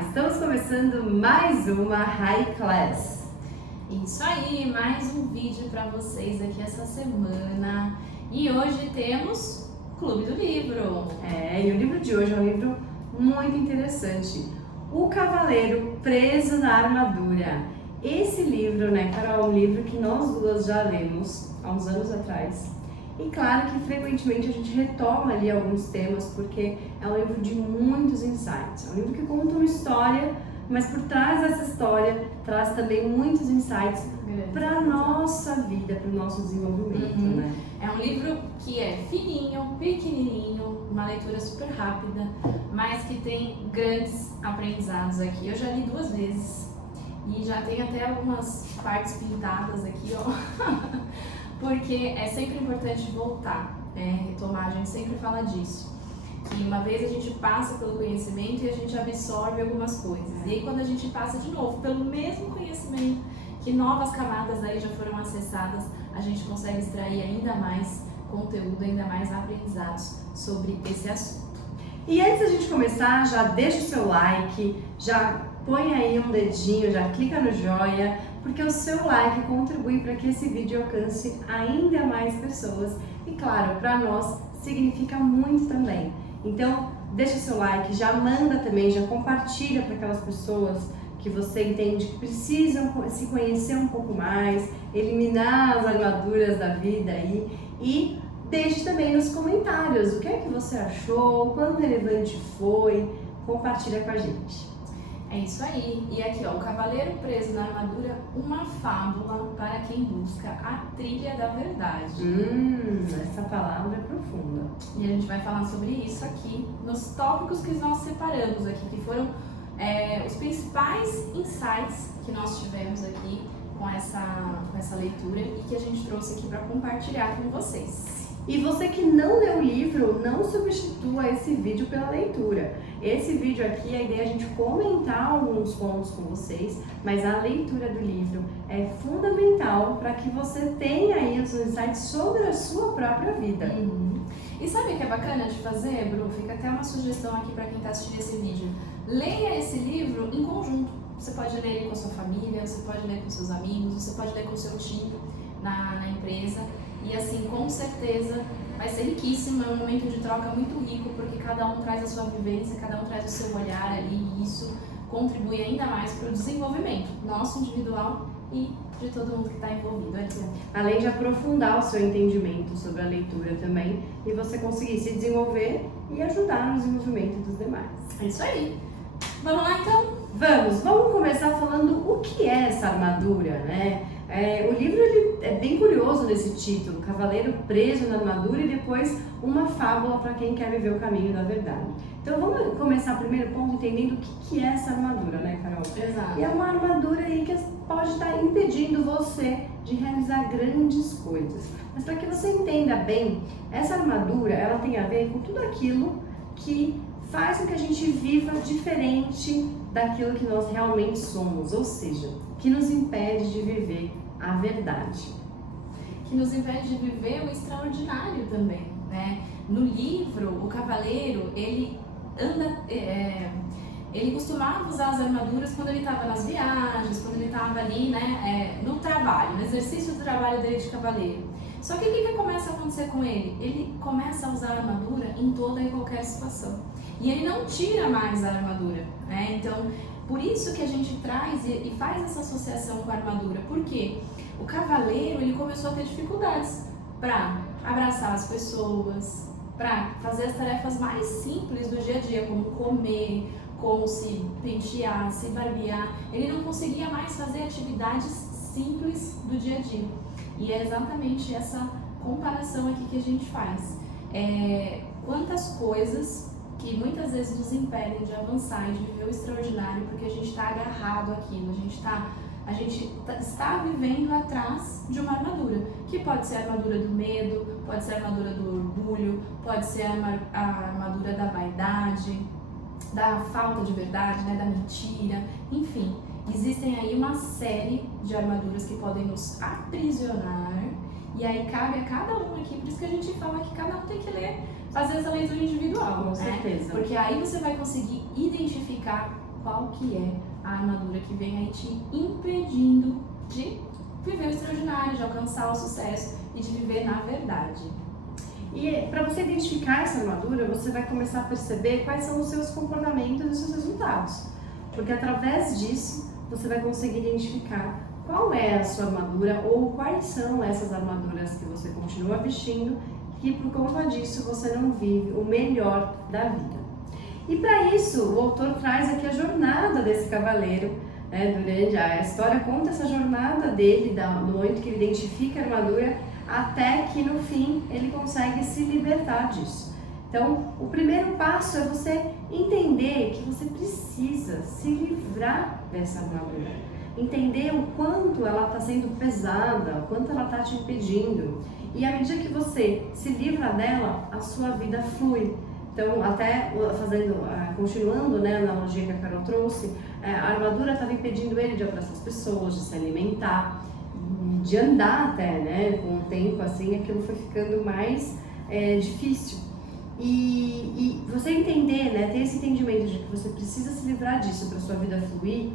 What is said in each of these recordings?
Estamos começando mais uma High Class. Isso aí, mais um vídeo para vocês aqui essa semana. E hoje temos Clube do Livro. E o livro de hoje é um livro muito interessante. O Cavaleiro Preso na Armadura. Esse livro, né, Carol, é um livro que nós duas já lemos há uns anos atrás. E claro que frequentemente a gente retoma ali alguns temas, porque é um livro de muitos insights. É um livro que conta uma história, mas por trás dessa história traz também muitos insights para a nossa vida, para o nosso desenvolvimento, né? É um livro que é fininho, pequenininho, uma leitura super rápida, mas que tem grandes aprendizados aqui. Eu já li 2 vezes e já tem até algumas partes pintadas aqui, ó. Porque é sempre importante voltar, retomar, a gente sempre fala disso. Que uma vez a gente passa pelo conhecimento e a gente absorve algumas coisas. E aí quando a gente passa de novo pelo mesmo conhecimento, que novas camadas aí já foram acessadas, a gente consegue extrair ainda mais conteúdo, ainda mais aprendizados sobre esse assunto. E antes da gente começar, já deixa o seu like, já põe aí um dedinho, já clica no joinha, porque o seu like contribui para que esse vídeo alcance ainda mais pessoas e, claro, para nós significa muito também. Então, deixa o seu like, já manda também, já compartilha para aquelas pessoas que você entende que precisam se conhecer um pouco mais, eliminar as armaduras da vida aí e deixe também nos comentários o que é que você achou, quão relevante foi, compartilha com a gente. É isso aí. E aqui, ó, o Cavaleiro Preso na Armadura, uma fábula para quem busca a trilha da verdade. Essa palavra é profunda. E a gente vai falar sobre isso aqui, nos tópicos que nós separamos aqui, que foram os principais insights que nós tivemos aqui com essa leitura e que a gente trouxe aqui para compartilhar com vocês. E você que não leu o livro, não substitua esse vídeo pela leitura. Esse vídeo aqui, a ideia é a gente comentar alguns pontos com vocês, mas a leitura do livro é fundamental para que você tenha aí os insights sobre a sua própria vida. E sabe o que é bacana de fazer, Bru? Fica até uma sugestão aqui para quem está assistindo esse vídeo. Leia esse livro em conjunto. Você pode ler ele com a sua família, você pode ler com seus amigos, você pode ler com o seu time na empresa. E assim, com certeza, vai ser riquíssimo, é um momento de troca muito rico, porque cada um traz a sua vivência, cada um traz o seu olhar ali, e isso contribui ainda mais para o desenvolvimento nosso individual e de todo mundo que está envolvido. Além de aprofundar o seu entendimento sobre a leitura também, e você conseguir se desenvolver e ajudar no desenvolvimento dos demais. É isso aí. Vamos lá então? Vamos começar falando o que é essa armadura, né? O livro ele é bem curioso nesse título, Cavaleiro Preso na Armadura e depois uma fábula para quem quer viver o caminho da verdade. Então vamos começar o primeiro ponto entendendo o que é essa armadura, né, Carol? Exato. E é uma armadura aí que pode estar impedindo você de realizar grandes coisas. Mas para que você entenda bem, essa armadura ela tem a ver com tudo aquilo que faz com que a gente viva diferente daquilo que nós realmente somos, ou seja, que nos impede de viver a verdade. Que nos impede de viver o extraordinário também, né? No livro, o cavaleiro, ele costumava usar as armaduras quando ele estava nas viagens, quando ele estava ali, né, no trabalho, no exercício do trabalho dele de cavaleiro. Só que o que começa a acontecer com ele? Ele começa a usar a armadura em toda e qualquer situação. E ele não tira mais a armadura, né? Então, por isso que a gente traz e faz essa associação com a armadura. Por quê? O cavaleiro, ele começou a ter dificuldades para abraçar as pessoas, para fazer as tarefas mais simples do dia a dia, como comer, como se pentear, se barbear. Ele não conseguia mais fazer atividades simples do dia a dia. E é exatamente essa comparação aqui que a gente faz. Quantas coisas que muitas vezes nos impedem de avançar e de viver o extraordinário, porque a gente está agarrado àquilo, a gente está vivendo atrás de uma armadura, que pode ser a armadura do medo, pode ser a armadura do orgulho, pode ser a armadura da vaidade, da falta de verdade, né, da mentira, enfim. Existem aí uma série de armaduras que podem nos aprisionar e aí cabe a cada um aqui, por isso que a gente fala que cada um tem que ler, fazer essa leitura individual, Com certeza. Porque aí você vai conseguir identificar qual que é a armadura que vem aí te impedindo de viver o extraordinário, de alcançar o sucesso e de viver na verdade. E para você identificar essa armadura, você vai começar a perceber quais são os seus comportamentos e os seus resultados. Porque através disso, você vai conseguir identificar qual é a sua armadura ou quais são essas armaduras que você continua vestindo e por conta disso você não vive o melhor da vida. E para isso, o autor traz aqui a jornada desse cavaleiro, né, durante a história conta essa jornada dele, do momento que ele identifica a armadura, até que no fim ele consegue se libertar disso. Então, o primeiro passo é você entender que você precisa se livrar dessa armadura. Entender o quanto ela está sendo pesada, o quanto ela está te impedindo. E à medida que você se livra dela, a sua vida flui. Então, até continuando, né, a analogia que a Carol trouxe, a armadura estava impedindo ele de abraçar as pessoas, de se alimentar, de andar até, né? Com o tempo, assim, aquilo foi ficando mais difícil. E você entender, né, ter esse entendimento de que você precisa se livrar disso para sua vida fluir,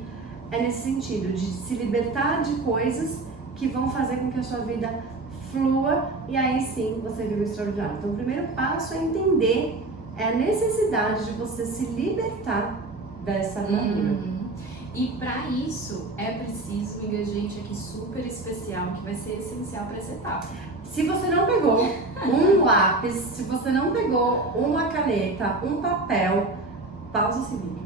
é nesse sentido, de se libertar de coisas que vão fazer com que a sua vida flua e aí sim você vive o extraordinário. Então o primeiro passo é entender a necessidade de você se libertar dessa armadura. E para isso é preciso um ingrediente aqui super especial que vai ser essencial para essa etapa. Se você não pegou um lápis, se você não pegou uma caneta, um papel, pausa esse vídeo,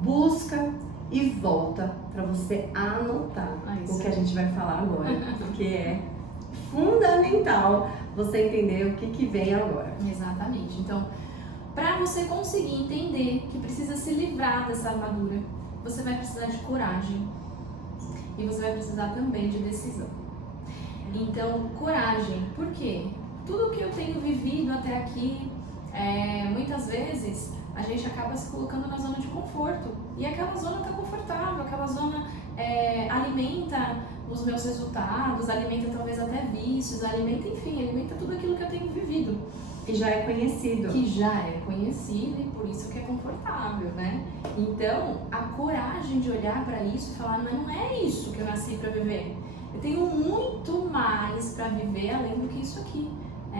busca e volta para você anotar o que a gente vai falar agora, porque é fundamental você entender o que vem agora. Exatamente. Então, para você conseguir entender que precisa se livrar dessa armadura, você vai precisar de coragem e você vai precisar também de decisão. Então, coragem, por quê? Tudo que eu tenho vivido até aqui, muitas vezes a gente acaba se colocando na zona de conforto e aquela zona está confortável, aquela zona alimenta os meus resultados, alimenta talvez até vícios, alimenta tudo aquilo que eu tenho vivido. Que já é conhecido. Que já é conhecido e por isso que é confortável, né? Então, a coragem de olhar para isso e falar, mas não é isso que eu nasci para viver. Eu tenho muito mais para viver além do que isso aqui.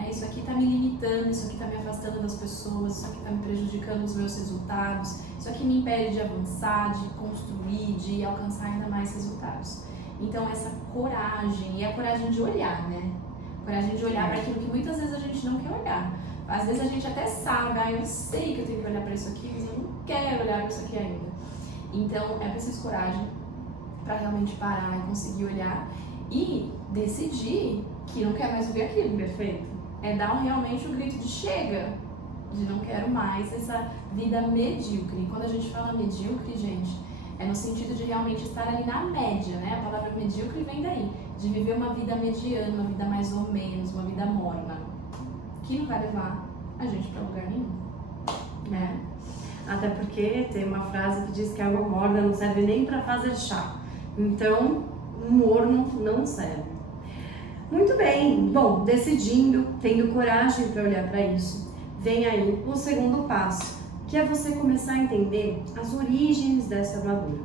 Isso aqui está me limitando, isso aqui está me afastando das pessoas, isso aqui está me prejudicando os meus resultados, isso aqui me impede de avançar, de construir, de alcançar ainda mais resultados. Então, essa coragem, e a coragem de olhar, né? Coragem de olhar para aquilo que muitas vezes a gente não quer olhar. Às vezes a gente até sabe, eu sei que eu tenho que olhar para isso aqui, mas eu não quero olhar para isso aqui ainda. Então, é preciso coragem para realmente parar e conseguir olhar e decidir que não quer mais ver aquilo. Perfeito. É dar realmente o grito de chega, de não quero mais essa vida medíocre. E quando a gente fala medíocre, gente, é no sentido de realmente estar ali na média, né? A palavra medíocre vem daí, de viver uma vida mediana, uma vida mais ou menos, uma vida morna, que não vai levar a gente para lugar nenhum, né? Até porque tem uma frase que diz que a água morna não serve nem para fazer chá. Então, morno não serve. Muito bem. Bom, decidindo, tendo coragem para olhar para isso, vem aí o segundo passo, que é você começar a entender as origens dessa armadura.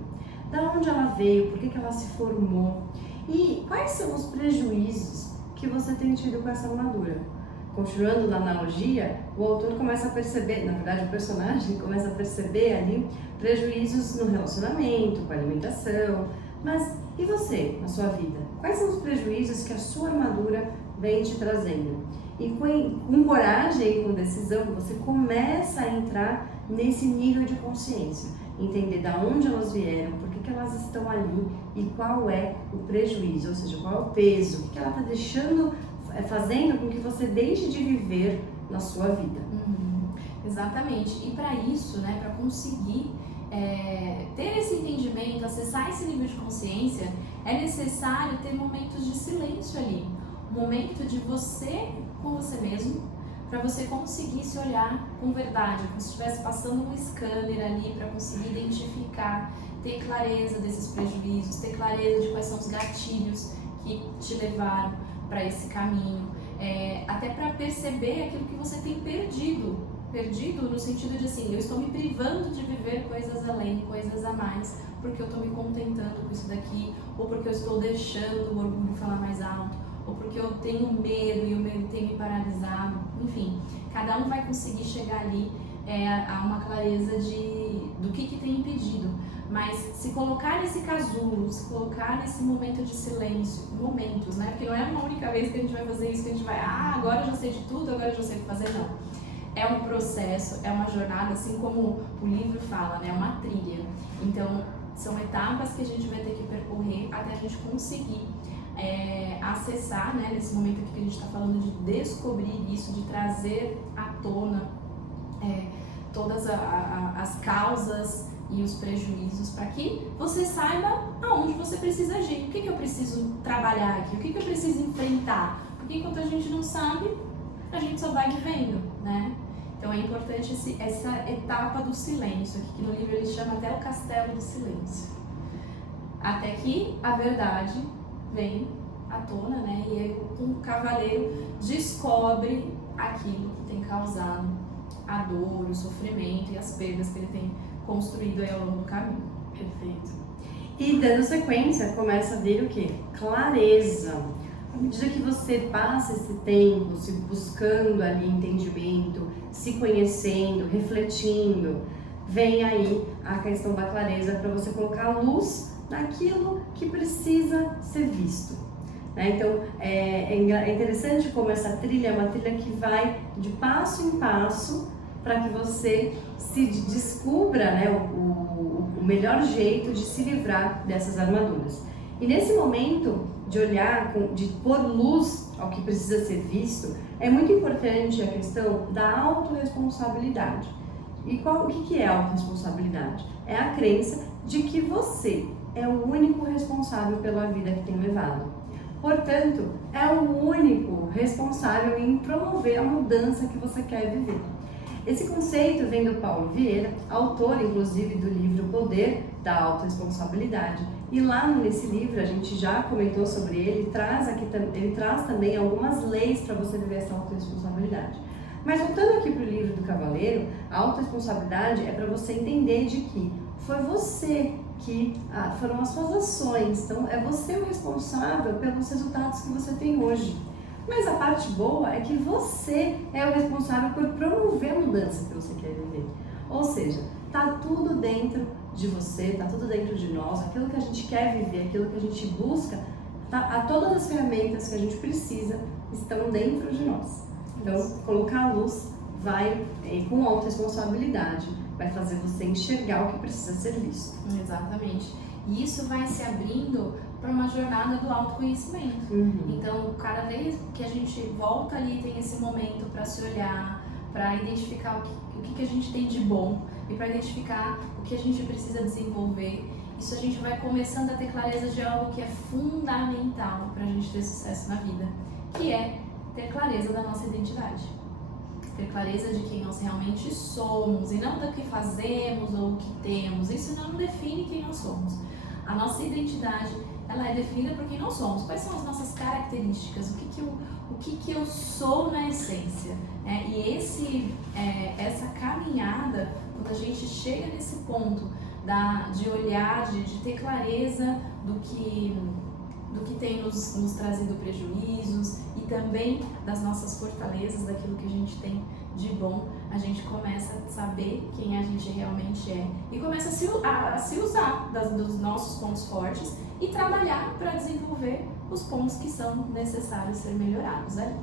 Da onde ela veio, por que ela se formou e quais são os prejuízos que você tem tido com essa armadura. Continuando na analogia, o autor começa a perceber, na verdade o personagem começa a perceber ali prejuízos no relacionamento, com a alimentação. Mas e você, na sua vida? Quais são os prejuízos que a sua armadura vem te trazendo? E com coragem e com decisão, você começa a entrar nesse nível de consciência. Entender de onde elas vieram, por que elas estão ali e qual é o prejuízo, ou seja, qual é o peso, o que ela está deixando, fazendo com que você deixe de viver na sua vida. Exatamente. E para isso, né, para conseguir ter esse entendimento, acessar esse nível de consciência, é necessário ter momentos de silêncio ali. Um momento de você com você mesmo, para você conseguir se olhar com verdade, como se estivesse passando um scanner ali para conseguir identificar, ter clareza desses prejuízos, ter clareza de quais são os gatilhos que te levaram para esse caminho, até para perceber aquilo que você tem perdido Perdido no sentido de assim, eu estou me privando de viver coisas além, coisas a mais, porque eu estou me contentando com isso daqui, ou porque eu estou deixando o orgulho falar mais alto, ou porque eu tenho medo e o medo tem me paralisado. Enfim, cada um vai conseguir chegar ali a uma clareza do que tem impedido. Mas se colocar nesse casulo, se colocar nesse momento de silêncio, momentos, né? Porque não é uma única vez que a gente vai fazer isso, que a gente vai, agora eu já sei de tudo, agora eu já sei o que fazer, não. É um processo, é uma jornada, assim como o livro fala, né? É uma trilha. Então, são etapas que a gente vai ter que percorrer até a gente conseguir acessar, né? Nesse momento aqui que a gente está falando de descobrir isso, de trazer à tona todas as causas e os prejuízos, para que você saiba aonde você precisa agir, o que eu preciso trabalhar aqui, o que eu preciso enfrentar, porque enquanto a gente não sabe, a gente só vai vivendo, né? Então é importante essa etapa do silêncio, aqui que no livro ele chama até o castelo do silêncio, até que a verdade vem à tona, né? E aí o cavaleiro descobre aquilo que tem causado a dor, o sofrimento e as perdas que ele tem construído aí ao longo do caminho. Perfeito. E dando sequência, começa a vir o quê? Clareza. À medida que você passa esse tempo se buscando ali entendimento, se conhecendo, refletindo, vem aí a questão da clareza para você colocar luz naquilo que precisa ser visto. Então, é interessante como essa trilha é uma trilha que vai de passo em passo para que você se descubra, né, o melhor jeito de se livrar dessas armaduras. E nesse momento de olhar, de pôr luz ao que precisa ser visto, é muito importante a questão da autorresponsabilidade. E o que é a autorresponsabilidade? É a crença de que você é o único responsável pela vida que tem levado. Portanto, é o único responsável em promover a mudança que você quer viver. Esse conceito vem do Paulo Vieira, autor inclusive do livro Poder da Autorresponsabilidade. E lá nesse livro, a gente já comentou sobre ele, ele traz também algumas leis para você viver essa autorresponsabilidade. Mas voltando aqui para o livro do Cavaleiro, a autorresponsabilidade é para você entender de que foi você que foram as suas ações, então é você o responsável pelos resultados que você tem hoje. Mas a parte boa é que você é o responsável por promover a mudança que você quer viver. Ou seja, tá tudo dentro de você, tá tudo dentro de nós, aquilo que a gente quer viver, aquilo que a gente busca, todas as ferramentas que a gente precisa estão dentro de nós. Então, colocar a luz vai, com autorresponsabilidade, vai fazer você enxergar o que precisa ser visto. Exatamente. E isso vai se abrindo para uma jornada do autoconhecimento. Então, cada vez que a gente volta ali, tem esse momento para se olhar, para identificar o que a gente tem de bom e para identificar o que a gente precisa desenvolver. Isso a gente vai começando a ter clareza de algo que é fundamental para a gente ter sucesso na vida, que é ter clareza da nossa identidade. Ter clareza de quem nós realmente somos e não do que fazemos ou o que temos. Isso não define quem nós somos. A nossa identidade, ela é definida por quem nós somos. Quais são as nossas características? O que eu sou na essência? E essa caminhada, quando a gente chega nesse ponto de olhar, de ter clareza do que tem nos trazido prejuízos e também das nossas fortalezas, daquilo que a gente tem de bom, a gente começa a saber quem a gente realmente é e começa a se usar dos nossos pontos fortes e trabalhar para desenvolver os pontos que são necessários ser melhorados, né?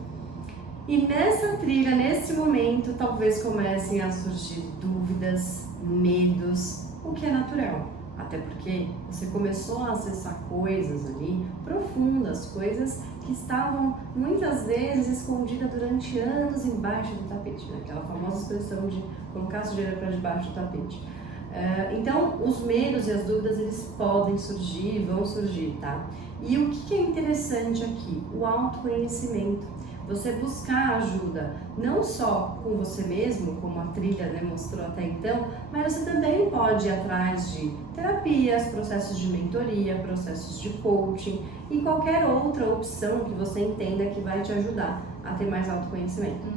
E nessa trilha, nesse momento, talvez comecem a surgir dúvidas, medos, o que é natural. Até porque você começou a acessar coisas ali profundas, coisas que estavam muitas vezes escondidas durante anos embaixo do tapete, né? Aquela famosa expressão de colocar a sujeira para debaixo do tapete. Então, os medos e as dúvidas, eles podem surgir, vão surgir, tá? E o que é interessante aqui? O autoconhecimento. Você buscar ajuda, não só com você mesmo, como a trilha mostrou até então, mas você também pode ir atrás de terapias, processos de mentoria, processos de coaching e qualquer outra opção que você entenda que vai te ajudar a ter mais autoconhecimento.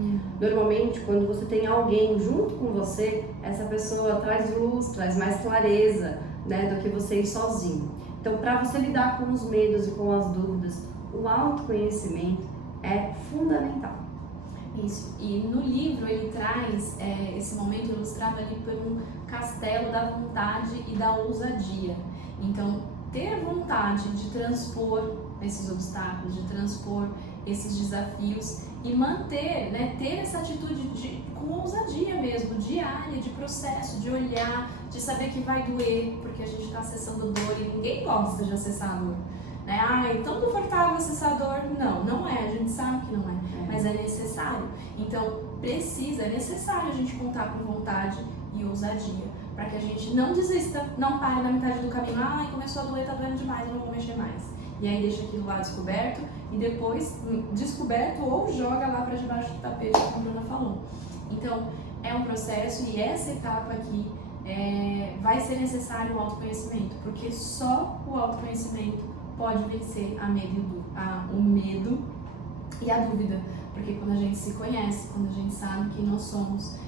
Normalmente, quando você tem alguém junto com você, essa pessoa traz luz, traz mais clareza, né, do que você ir sozinho. Então, para você lidar com os medos e com as dúvidas, o autoconhecimento é fundamental. Isso, e no livro ele traz esse momento ilustrado ali por um castelo da vontade e da ousadia. Então, ter vontade de transpor esses obstáculos, de transpor esses desafios e manter, né, ter essa atitude com ousadia mesmo, diária, de processo, de olhar, de saber que vai doer, porque a gente está acessando dor e ninguém gosta de acessar dor. Né? É tão confortável acessar dor. Não é, a gente sabe que não é, mas é necessário. Então, é necessário a gente contar com vontade e ousadia, para que a gente não desista, não pare na metade do caminho, começou a doer, tá doendo demais, eu não vou mexer mais. E aí deixa aquilo lá descoberto, e depois descoberto ou joga lá para debaixo do tapete, como a Bruna falou. Então, é um processo, e essa etapa aqui vai ser necessário o autoconhecimento, porque só o autoconhecimento pode vencer o medo e a dúvida, porque quando a gente se conhece, quando a gente sabe quem nós somos,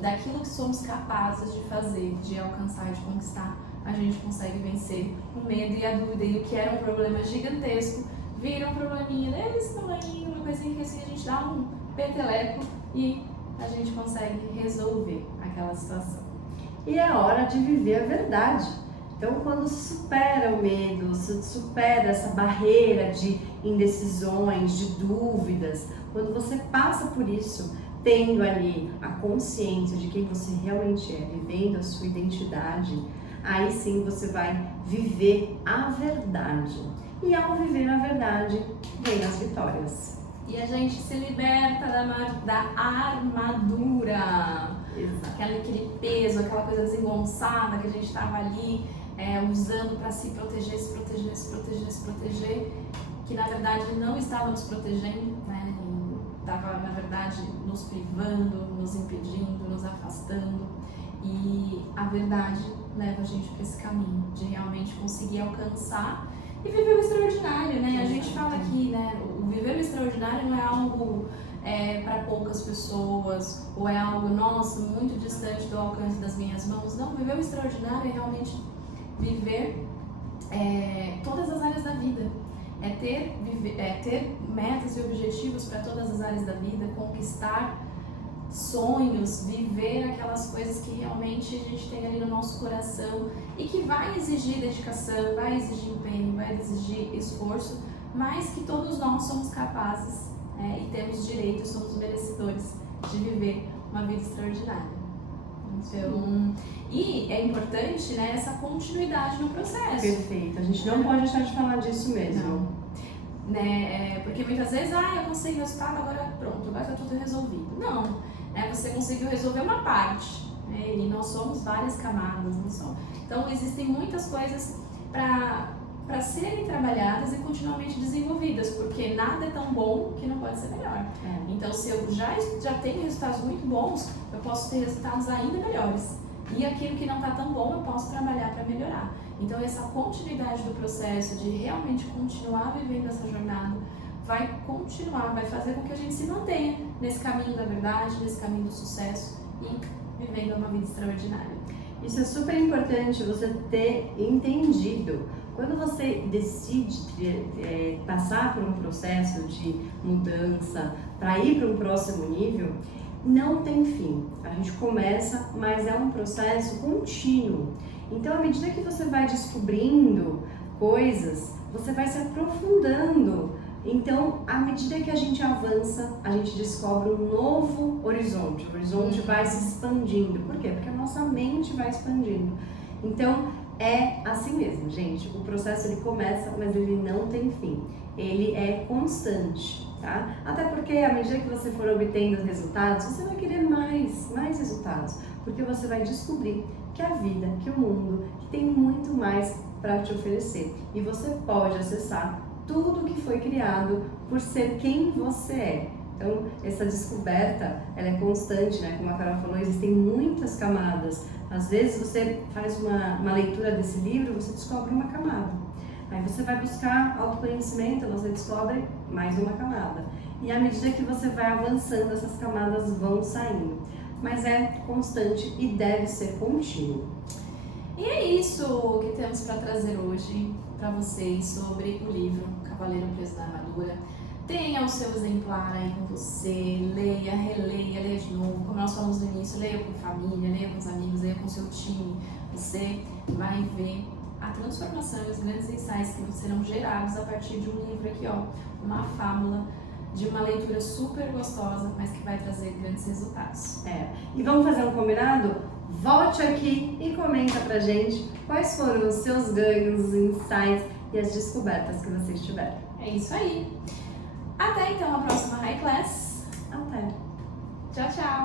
daquilo que somos capazes de fazer, de alcançar, de conquistar, a gente consegue vencer o medo e a dúvida, e o que era um problema gigantesco vira um probleminha desse tamanho, uma coisinha que assim a gente dá um peteleco e a gente consegue resolver aquela situação. E é hora de viver a verdade. Então, quando se supera o medo, se supera essa barreira de indecisões, de dúvidas, quando você passa por isso, tendo ali a consciência de quem você realmente é, vivendo a sua identidade, aí sim você vai viver a verdade. E ao viver a verdade, vem as vitórias. E a gente se liberta da armadura. Exato. Aquele peso, aquela coisa desengonçada que a gente estava ali usando para se proteger, que na verdade não estava nos protegendo, né? Estava na verdade nos privando, nos impedindo, nos afastando. E a verdade leva a gente para esse caminho de realmente conseguir alcançar e viver o extraordinário, né? A gente fala aqui, né? O viver o extraordinário não é algo para poucas pessoas, ou é algo, nossa, muito distante do alcance das minhas mãos. Não, viver o extraordinário é realmente viver todas as áreas da vida. É ter metas e objetivos para todas as áreas da vida, conquistar sonhos, viver aquelas coisas que realmente a gente tem ali no nosso coração e que vai exigir dedicação, vai exigir empenho, vai exigir esforço, mas que todos nós somos capazes e temos direito, somos merecedores de viver uma vida extraordinária. Então, e é importante, né, essa continuidade no processo. Perfeito, a gente não pode deixar de falar disso mesmo. Não. Né? Porque muitas vezes, eu consegui o resultado, agora pronto, agora está tudo resolvido. Não, você conseguiu resolver uma parte, né? E nós somos várias camadas, não só. Então existem muitas coisas para serem trabalhadas e continuamente desenvolvidas, porque nada é tão bom que não pode ser melhor. Então, se eu já tenho resultados muito bons, eu posso ter resultados ainda melhores. E aquilo que não está tão bom, eu posso trabalhar para melhorar. Então, essa continuidade do processo, de realmente continuar vivendo essa jornada, vai fazer com que a gente se mantenha nesse caminho da verdade, nesse caminho do sucesso e vivendo uma vida extraordinária. Isso é super importante você ter entendido. Quando você decide passar por um processo de mudança para ir para um próximo nível, não tem fim. A gente começa, mas é um processo contínuo. Então, à medida que você vai descobrindo coisas, você vai se aprofundando. Então, à medida que a gente avança, a gente descobre um novo horizonte. O horizonte vai se expandindo. Por quê? Porque a nossa mente vai expandindo. Então, é assim mesmo, gente. O processo ele começa, mas ele não tem fim. Ele é constante, tá? Até porque à medida que você for obtendo resultados, você vai querer mais resultados. Porque você vai descobrir que a vida, que o mundo, que tem muito mais para te oferecer. E você pode acessar tudo que foi criado por ser quem você é. Então, essa descoberta, ela é constante, né? Como a Carol falou, existem muitas camadas. Às vezes você faz uma leitura desse livro, você descobre uma camada. Aí você vai buscar autoconhecimento, você descobre mais uma camada. E à medida que você vai avançando, essas camadas vão saindo. Mas é constante e deve ser contínuo. E é isso que temos para trazer hoje para vocês sobre o livro Cavaleiro Preso na Armadura. Tenha o seu exemplar aí com você, leia, releia, leia de novo. Como nós falamos no início, leia com família, leia com os amigos, leia com seu time. Você vai ver a transformação e os grandes insights que serão gerados a partir de um livro aqui, ó, uma fábula de uma leitura super gostosa, mas que vai trazer grandes resultados. E vamos fazer um combinado? Volte aqui e comenta pra gente quais foram os seus ganhos, os insights e as descobertas que vocês tiveram. É isso aí. Até então a próxima High Class. Até! Tchau, tchau!